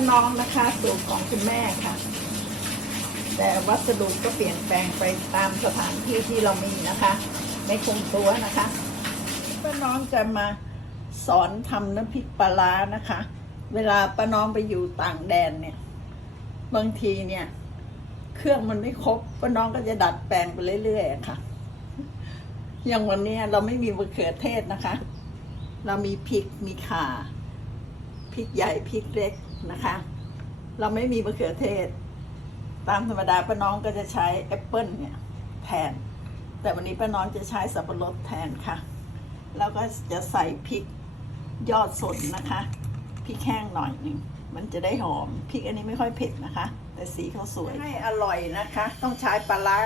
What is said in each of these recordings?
ป้าน้องนะคะสูตรของคุณแม่ค่ะ แต่วัสดุก็เปลี่ยนแปลงไปตามสถานที่ที่เรามีนะคะ ไม่คงตัวนะคะป้าน้องจะมาสอนทำน้ำพริกปลาร้านะคะ เวลาป้าน้องไปอยู่ต่างแดนเนี่ย บางทีเนี่ย เครื่องมันไม่ครบป้าน้องก็จะดัดแปลงไปเรื่อยๆค่ะ อย่างวันนี้เราไม่มีมะเขือเทศนะคะ เรามีพริกมีข่าพริกใหญ่พริกเล็ก นะคะ เราไม่มีมะเขือเทศ ตามธรรมดาป้าน้องก็จะใช้แอปเปิลเนี่ยแทน แต่วันนี้ป้าน้องจะใช้สับปะรดแทนค่ะ แล้วก็จะใส่พริกยอดสนนะคะพริกแห้งหน่อยหนึ่งมันจะได้หอมพริกอันนี้ไม่ค่อยเผ็ดนะคะ แต่สีเขาสวยให้อร่อยนะคะ ต้องใช้ปลาร้า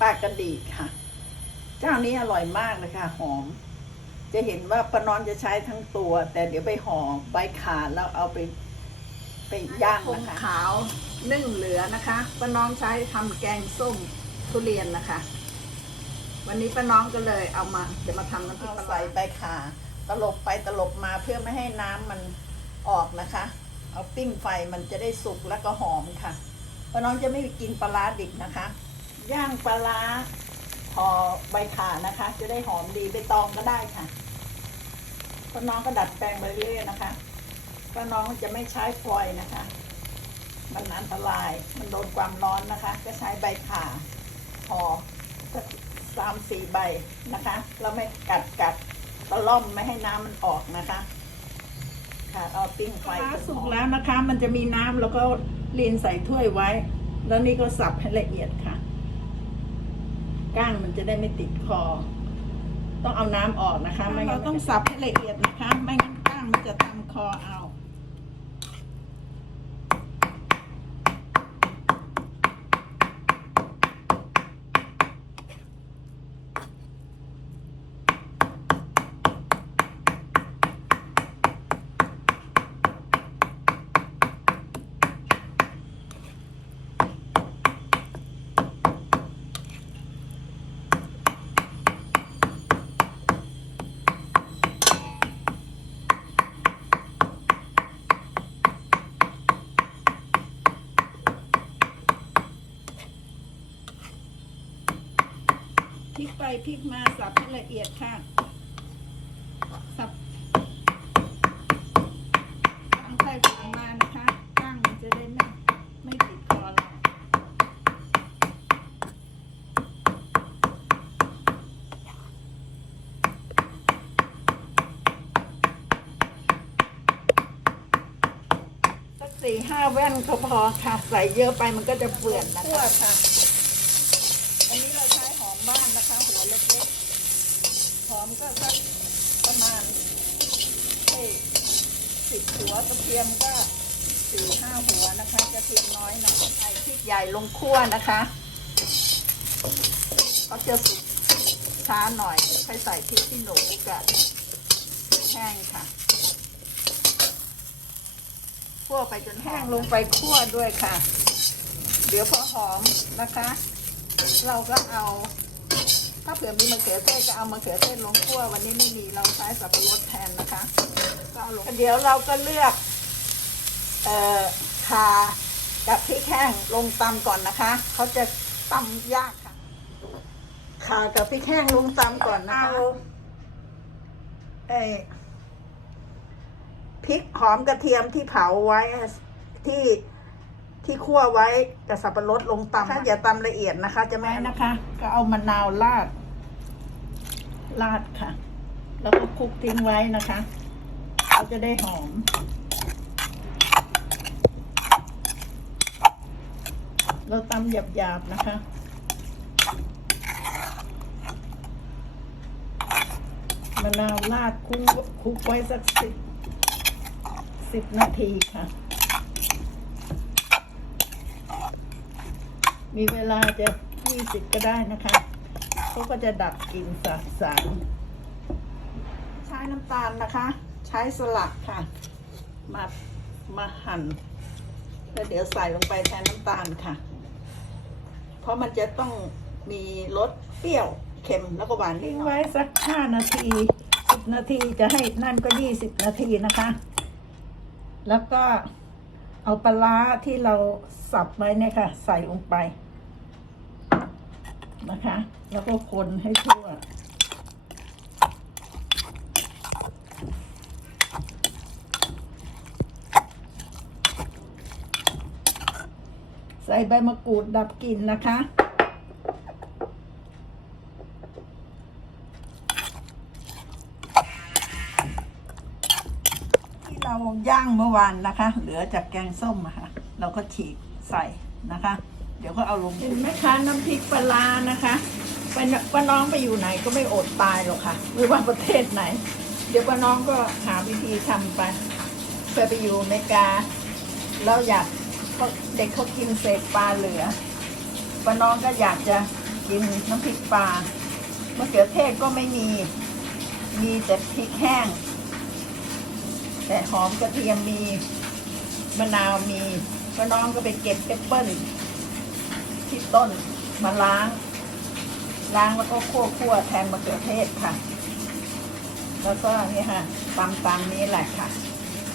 ปลากระดีค่ะ เจ้านี้อร่อยมากเลยค่ะหอม จะเห็นว่าป้าน้องจะใช้ทั้งตัว แต่เดี๋ยวไปห่อใบขาดแล้วเอาไปไปย่างนะคะขาวนึ่งเหลือนะคะป้าน้องใช้ทำแกงส้มทุเรียนนะคะ วันนี้ป้าน้องก็เลยเอามาจะมาทำน้ำพริกปลาใส่ใบขาตลบไปตลบมาเพื่อไม่ให้น้ำมันออกนะคะ เอาปิ้งไฟมันจะได้สุกแล้วก็หอมค่ะป้าน้องจะไม่กินปลาร้าดิบนะคะ ย่างปลาร้าพอใบขานะคะ จะได้หอมดีใบตองก็ได้ค่ะ ป้าน้องก็ดัดแปลงไปเรื่อยๆนะคะป้าน้องจะไม่ใช้ฟอยนะคะ มันอันตราย มันโดนความร้อนนะคะก็ใช้ใบข่าห่อสักสามสี่ใบนะคะ แล้วไม่กัดกัดตะล่อมไม่ให้น้ำมันออกนะคะ ค่ะเอาปิ้งไฟสุกแล้วนะคะ มันจะมีน้ำแล้วก็ลีนใส่ถ้วยไว้ แล้วนี่ก็สับให้ละเอียดค่ะ ก้างมันจะได้ไม่ติดคอ ต้องเอาน้ำออกนะคะไม่งั้นเราต้องสับให้ละเอียดนะคะ ไม่งั้นก้างมันจะทำคอเอา พลิกไปพลิกมาสับให้ละเอียดค่ะ สับทางไปทางมานะคะก้างมันจะได้ไม่ไม่ติดคอเราสักสี่ห้าแว่นก็พอค่ะ ใส่เยอะไปมันก็จะเปื่อนนะคะค่ะ อันนี้เราใช้หอม บ้านนะคะ หัวเล็กๆหอมก็สักประมาณสิบหัวกระเทียมก็สี่ห้าหัวนะคะกระเทียมน้อยหน่อยใส่พริกใหญ่ลงคั่วนะคะเขาจะสุกช้าหน่อยใช้ใส่พริกที่หนูกับแห้งค่ะคั่วไปจนแห้งลงไปคั่วด้วยค่ะ เดี๋ยวพอหอมนะคะ เราก็เอา ถ้าเผื่อมีมะเขือเทศก็เอามะเขือเทศลงคั่ววันนี้ไม่มีเราใช้สับปะรดแทนนะคะก็เอาลงเดี๋ยวเราก็เลือกเอ่อข่ากับพริกแห้งลงตำก่อนนะคะเขาจะตำยากค่ะข่ากับพริกแห้งลงตำก่อนนะคะเอ้พริกหอมกระเทียมที่เผาไว้ที่ ที่คั่วไว้กับสับปะรดลงตำถ้าอย่าตำละเอียดนะคะ จะไม่นะคะ ก็เอามะนาวราดราดค่ะ แล้วก็คลุกทิ้งไว้นะคะเราจะได้หอม เราตำหยาบๆนะคะมะนาวราดคลุกคลุกไว้สักสิบสิบนาทีค่ะ มีเวลาจะยี่สิบก็ได้นะคะเขาก็จะดับกลิ่นสาบสารใช้น้ำตาลนะคะ ใช้สลักค่ะ มามาหั่นแล้วเดี๋ยวใส่ลงไปแทนน้ำตาลค่ะ เพราะมันจะต้องมีรสเปรี้ยวเค็มแล้วก็หวานทิ้งไว้สักห้านาทีสิบนาทีจะให้นั่นก็ยี่สิบนาทีนะคะ แล้วก็เอาปลาร้าที่เราสับไว้เนี่ยค่ะ ใส่ลงไป นะคะ แล้วก็คนให้ทั่ว ใส่ใบมะกรูดดับกลิ่นนะคะที่เราย่างเมื่อวานนะคะ เหลือจากแกงส้มอะค่ะ เราก็ฉีกใส่นะคะ ดี๋ยวก็เอาลงเป็นแม่ค้าน้ำพริกปลาร้านะคะป,ป้าน้องไปอยู่ไหนก็ไม่อดตายหรอกค่ะ ไม่ว่าประเทศไหน เดี๋ยวป้าน้องก็หาวิธีทำไปเคยไปอยู่อเมริกาแล้วอยากเขาเด็กเขากินเศษปลาเหลือป้าน้องก็อยากจะกินน้ำพริกปลามะเขือเทศก็ไม่มี มีแต่พริกแห้ง แต่หอมกระเทียมมีมะนาวมีป้าน้องก็ไปเก็บแอปเปิ้ล ที่ต้นมาล้าง ล้างแล้วก็คั่วคั่วแทนมะเขือเทศค่ะ แล้วก็นี่ค่ะตำตามนี้แหละค่ะ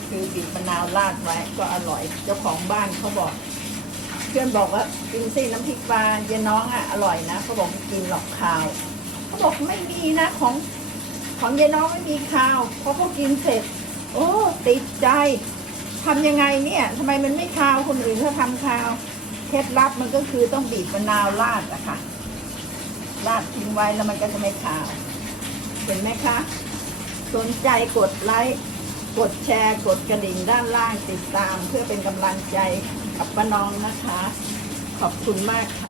คือบีบมะนาวราดไว้ก็อร่อย เจ้าของบ้านเขาบอก เพื่อนบอกว่ากินซี่น้ำพริกปลาเยนน้องอะอร่อยนะเขาบอกกินหรอกข้าวเขาบอกไม่มีนะของของเยนน้องไม่มีข้าวเพราะเขากินเสร็จ โอ้ ติดใจทำยังไงเนี่ยทำไมมันไม่คาวคนอื่นเขาทำคาว เคล็ดลับมันก็คือต้องบีบมะนาวราดนะคะราดทิ้งไว้แล้วมันก็จะไม่ขาว เห็นไหมคะ สนใจกดไลค์ กดแชร์ กดกระดิ่งด้านล่างติดตาม เพื่อเป็นกำลังใจกับป้าน้องนะคะ ขอบคุณมากค่ะ